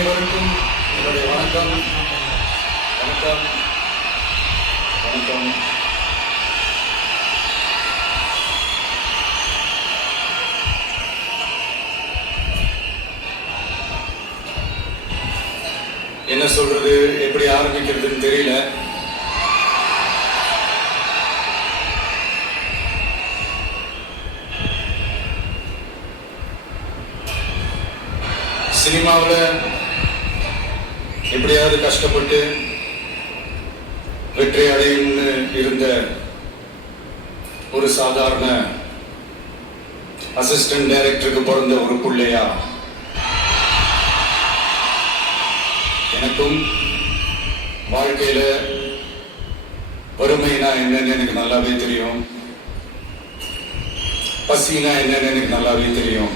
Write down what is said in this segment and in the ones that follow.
அனைவருக்கும் என்னுடைய வணக்கம். வணக்கம் வணக்கம். என்ன சொல்றது, எப்படி ஆரம்பிக்கிறதுன்னு தெரியல. சினிமாவில் எப்படியாவது கஷ்டப்பட்டு வெற்றி அடையும்னு இருந்த ஒரு சாதாரண அசிஸ்டன்ட் டைரக்டருக்கு பிறந்த ஒரு பிள்ளையா எனக்கும் வாழ்க்கையில வறுமைனா என்னன்னு எனக்கு நல்லாவே தெரியும், பசினா என்னன்னு எனக்கு நல்லாவே தெரியும்.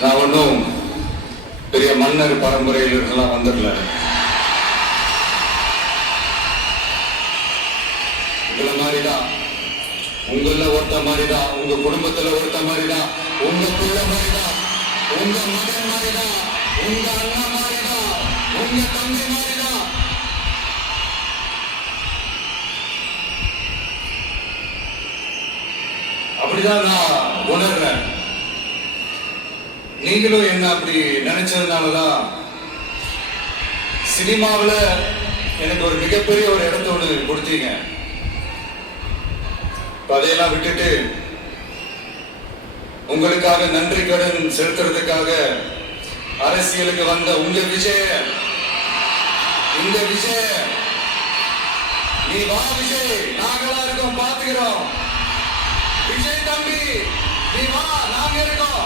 நான் ஒன்றும் பெரிய மன்னர் பரம்பரையிலாம் வந்துடல. உங்களை மாதிரிதான், உங்கள ஒருத்த மாதிரிதான், உங்க குடும்பத்துல ஒருத்த மாதிரிதான், உங்க பிள்ளை மாதிரிதான், உங்க மகன் மாதிரிதான், உங்க அண்ணா மாதிரிதான், உங்க தம்பி மாதிரிதான். அப்படிதான் நான் உணர்றேன். நீங்களும் என்ன அப்படி நினைச்சதுனாலதான் சினிமாவில் எனக்கு ஒரு மிகப்பெரிய ஒரு இடத்த ஒன்று கொடுத்தீங்க. அதையெல்லாம் விட்டுட்டு உங்களுக்காக நன்றி கடன் செலுத்துறதுக்காக அரசியலுக்கு வந்த உங்க விஜய், இந்த விஜய், நீ வா விஜய், நாங்களா இருக்கோம், பாத்துக்கிறோம். விஜய் தம்பி நீ வா, நாங்க இருக்கோம்.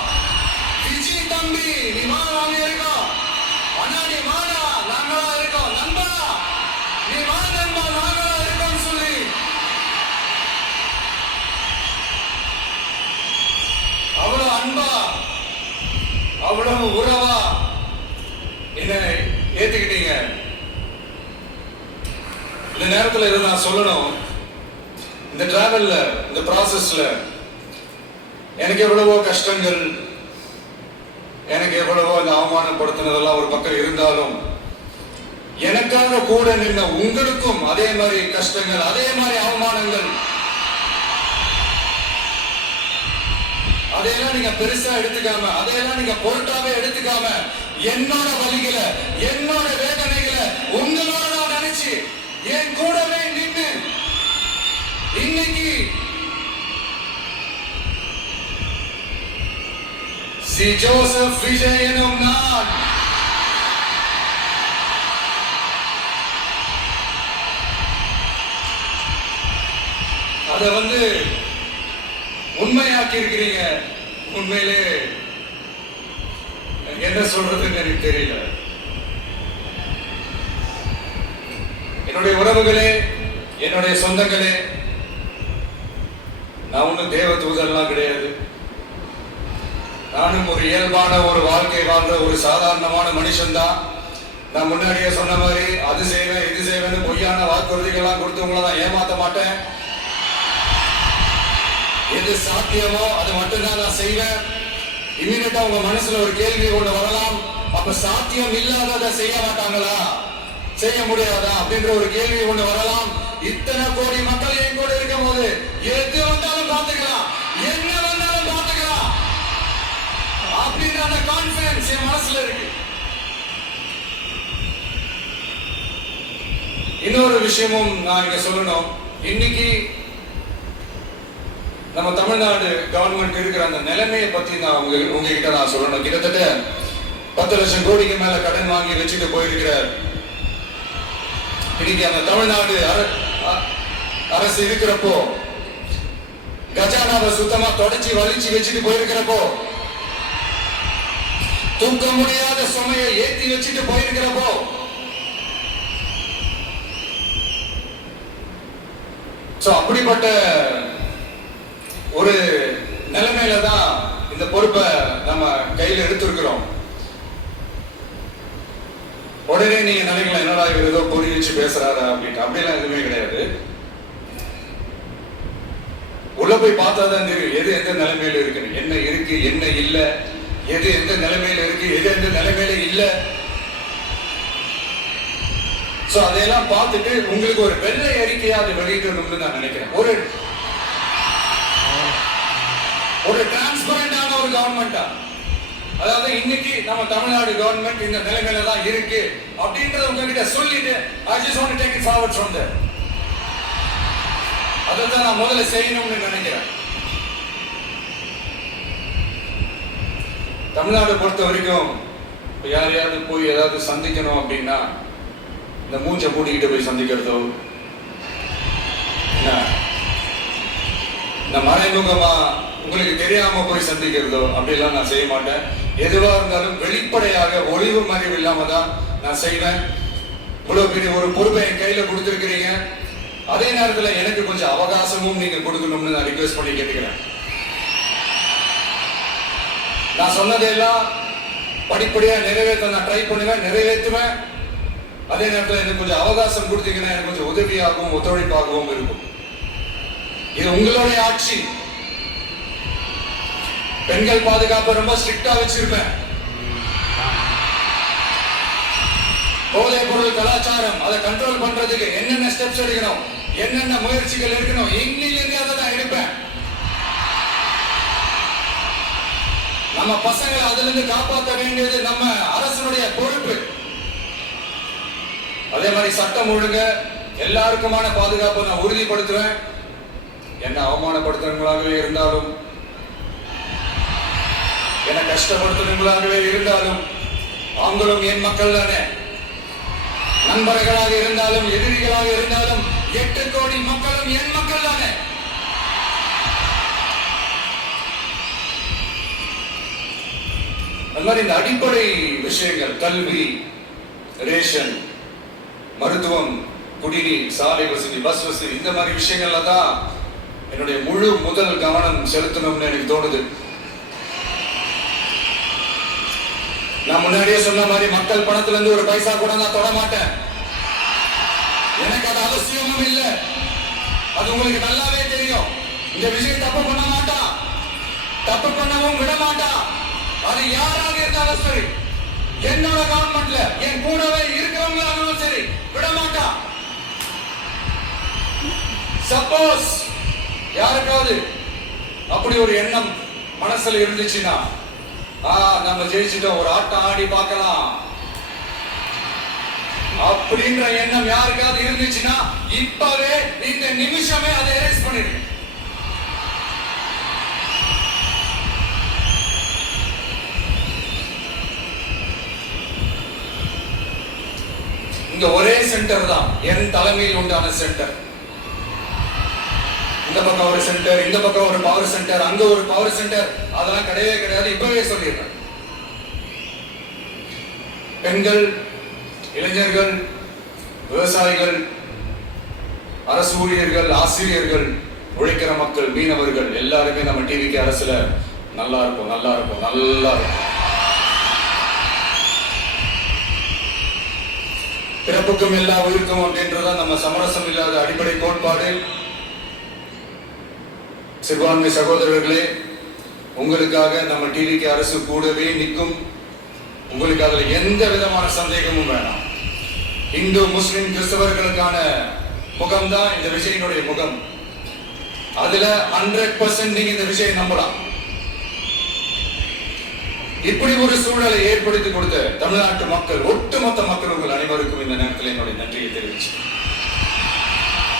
விஜய் தம்பி நீ வா, நாங்க இருக்கோம். அண்ணா நீ வாடா, நாங்களா இருக்கோம். நண்பா நீ வா நண்பா, நாங்களா இருக்கோம் சொல்லி அவ்வளவு அன்பா, அவ்வளவு உறவா என்ன ஏத்துக்கிட்டீங்க. இந்த நேரத்தில் இதை நான் சொல்லணும். இந்த டிராவல்ல, இந்த ப்ராசஸ்ல எனக்கு எவ்வளவோ கஷ்டங்கள், எனக்கு எவ்வளவோ இந்த அவமானப்படுத்தினதெல்லாம் ஒரு பக்கம் இருந்தாலும் எனக்காக கூட நின்ன உங்களுக்கும் அதே மாதிரி கஷ்டங்கள், அதே மாதிரி அவமானங்கள், அதையெல்லாம் நீங்க பெருசா எடுத்துக்காம, அதையெல்லாம் நீங்க பொருட்டாவே எடுத்துக்காம, என்னோட வலிகளை, என்னோட வேதனைகளை உங்களோட நான் நினைச்சு என் கூடவே நின்று இன்னைக்கு சி ஜோசப் விஜய் எனும் நான் அதை உண்மையாக்கி இருக்கிறீங்க. உண்மையிலே என்ன சொல்றதுன்னு எனக்கு தெரியல. என்னுடைய உறவுகளே, என்னுடைய சொந்தங்களே, நான் ஒன்றும் தேவ தூதர்லாம் கிடையாது. நானும் ஒரு இயல்பான ஒரு வாழ்க்கை வாழ்ற ஒரு சாதாரணமான மனுஷன் தான். நான் முன்னாடியே சொன்ன மாதிரி அது செய்வேன் இது செய்வேன்னு பொய்யான வாக்குறுதிகள்லாம் கொடுத்தவங்கள நான் ஏமாத்த மாட்டேன். எது சாத்தியமோ அது மட்டும்தான் நான் செய்வேன். இம்மிடியா உங்க மனசுல ஒரு கேள்வி ஒண்ணு வரலாம், அப்ப சாத்தியம் இல்லாததை செய்ய மாட்டாங்களா, செய்ய முடியாதா அப்படின்ற ஒரு கேள்வி ஒண்ணு வரலாம். இத்தனை கோடி மக்கள் என் கூட இருக்கும் போது எது வந்தாலும் பார்த்துக்கலாம், என்ன வந்தாலும் பார்த்துக்கலாம் அப்படின்ற அந்த கான்பிடன்ஸ் என் மனசுல இருக்கு. இன்னொரு விஷயமும் நான் இங்க சொல்லணும். இன்னைக்கு நம்ம தமிழ்நாடு கவர்மெண்ட் இருக்கிற அந்த நிலைமையை பத்தி நான் உங்ககிட்ட நான் சொல்லணும். கிட்டத்தட்ட 10 லட்சம் கோடிக்கு மேல கடன் வாங்கி வச்சுட்டு போயிருக்கிறார். இன்னைக்கு அந்த தமிழ்நாடு அரசு இருக்கிறப்போ, கஜானாவை சுத்தமா தொடச்சி வலிச்சு வச்சுட்டு போயிருக்கிறப்போ, தூக்க முடியாத சுமையை ஏத்தி வச்சுட்டு போயிருக்கிறப்போ, அப்படிப்பட்ட ஒரு நிலைமையில தான் இந்த பொறுப்பை நம்ம கையில் எடுத்திருக்கிறோம். உடனே நீங்க நினைக்கலாம், என்னடா இவர் ஏதோ பொறி வச்சு பேசுறாரு அப்படின்ட்டு. அப்படிலாம் எதுவுமே கிடையாது. உள்ள போய் பார்த்தா தான் தெரியும் எது எந்த நிலைமையில இருக்குன்னு, என்ன இருக்கு என்ன இல்லை, எது எந்த நிலைமையில இருக்கு, எது எந்த நிலைமையில இல்ல. சோ அதையெல்லாம் பார்த்துட்டு உங்களுக்கு ஒரு வெள்ளை அறிக்கையா அதை வெளியிடணும்னு நான் நினைக்கிறேன். ஒரு டிரான்ஸ்பரண்டான ஒரு கவர்மெண்டா, அதாவது இன்னைக்கு நம்ம தமிழ்நாடு கவர்மெண்ட் இந்த நிலைமையில தான் இருக்கு அப்படின்றத உங்ககிட்ட சொல்லிட்டு I just want to take it forward from there. அதான் நான் முதல்ல செய்யணும்னு நினைக்கிறேன். தமிழ்நாடு பொறுத்த வரைக்கும் யாரையாவது போய் ஏதாவது சந்திக்கணும் அப்படின்னா இந்த மூஞ்ச மூடிக்கிட்டு போய் சந்திக்கிறதோ, இந்த மறைமுகமா உங்களுக்கு தெரியாம போய் சந்திக்கிறதோ அப்படிலாம் நான் செய்ய மாட்டேன். எதுவா இருந்தாலும் வெளிப்படையாக ஒளிவு மறைவு இல்லாம தான் நான் செய்வேன். இவ்வளவு பெரிய ஒரு பொறுப்பை என் கையில கொடுத்திருக்கிறீங்க, அதே நேரத்துல எனக்கு கொஞ்சம் அவகாசமும் நீங்க கொடுக்கணும்னு நான் ரிக்வெஸ்ட் பண்ணி கேட்டுக்கிறேன். நான் சொன்னதெல்லாம் படிப்படியா நிறைவேற்ற நான் ட்ரை பண்ணுவேன், நிறைவேற்றுவேன். அதே நேரத்தில் எனக்கு கொஞ்சம் அவகாசம் கொடுத்தீங்கன்னா எனக்கு கொஞ்சம் உதவியாகவும் ஒத்துழைப்பாகவும் இருக்கும். இது உங்களுடைய ஆட்சி. பெண்கள் பாதுகாப்பு ரொம்ப ஸ்ட்ரிக்டா வச்சிருப்பேன். போதைப் பொருள் கலாச்சாரம் அதை கண்ட்ரோல் பண்றதுக்கு என்னென்ன ஸ்டெப்ஸ் எடுக்கணும், என்னென்ன முயற்சிகள் எடுக்கணும், இன்னிலிருந்து அதை தான் எடுப்பேன். நம்ம பசங்களை அதுல இருந்து காப்பாற்ற வேண்டியது நம்ம அரசனுடைய பொறுப்பு. அதே மாதிரி சட்டம் ஒழுங்கு எல்லாருக்குமான பாதுகாப்பை நான் உறுதிப்படுத்துவேன். என்ன அவமானப்படுத்துறவங்களாகவே இருந்தாலும், என்ன கஷ்டப்படுத்துறவங்களாகவே இருந்தாலும், அவங்களும் என் மக்கள் தானே. நண்பர்களாக இருந்தாலும் எதிரிகளாக இருந்தாலும் 8 கோடி மக்களும் என் மக்கள் தானே. அந்த மாதிரி இந்த அடிப்படை விஷயங்கள், கல்வி, ரேஷன், மருத்துவம், குடிநீர், சாலை வசதி, பஸ் வசதி, இந்த மாதிரி விஷயங்கள்ல தான் என்னுடைய முழு முதல் கவனம் செலுத்தணும்னு எனக்கு தோணுது. நான் முன்னாடியே சொன்ன மாதிரி மக்கள் பணத்துல இருந்து ஒரு பைசா கூட நான் தொட மாட்டேன். எனக்கு அது அவசியமும் இல்லை. அது உங்களுக்கு நல்லாவே தெரியும். இந்த விஷயம் தப்பு பண்ண மாட்டான், தப்பு பண்ணவும் விட மாட்டான். அது யாராக இருந்தாலும் சரி, என்னோட கவர்மெண்ட்ல என் கூடவே இருக்கிறவங்களாலும் சரி, விட மாட்டான். சப்போஸ் யாருக்காவது அப்படி ஒரு எண்ணம் மனசுல இருந்துச்சுன்னா, நம்ம ஜெயிச்சிட்டோம், ஒரு ஆட்டம் ஆடி பார்க்கலாம் அப்படின்ற எண்ணம் யாருக்காவது இருந்துச்சுன்னா இப்பவே இந்த நிமிஷமே அதை எரேஸ் பண்ணிடுங்க. இங்க ஒரே சென்டர் தான், என் தலைமையில் உண்டான சென்டர். இந்த பக்கம் ஒரு சென்டர், இந்த பக்கம் ஒரு பவர் சென்டர், அங்க ஒரு பவர் சென்டர், அதெல்லாம் கிடையவே கிடையாது. இப்பவே சொல்லிடுறேன். பெண்கள், இளைஞர்கள், விவசாயிகள், அரசு ஊழியர்கள், ஆசிரியர்கள், உழைக்கிற மக்கள், மீனவர்கள் எல்லாருமே நம்ம டிவிக்கு அரசுல நல்லா இருக்கும், நல்லா இருக்கும், நல்லா இருக்கும். பிறப்புக்கும் எல்லா உயிருக்கும் அப்படின்றதான் நம்ம சமரசம் இல்லாத அடிப்படை கோட்பாடு. சிறுபான்மை சகோதரர்களே, உங்களுக்காக நம்ம டிவிக்கு அரசு கூடவே நிற்கும். உங்களுக்கு அதுல எந்த விதமான சந்தேகமும் வேணாம். இந்து, முஸ்லிம், கிறிஸ்தவர்களுக்கான முகம் தான் இந்த விஜயினுடைய முகம். அதுல 100% நீங்க இந்த விஜயை நம்பலாம். இப்படி ஒரு சூழலை ஏற்படுத்தி கொடுத்த தமிழ்நாட்டு மக்கள், ஒட்டுமொத்த மக்கள், உங்கள் அனைவருக்கும் இந்த நேரத்தில் என்னுடைய நன்றியை தெரிவிச்சு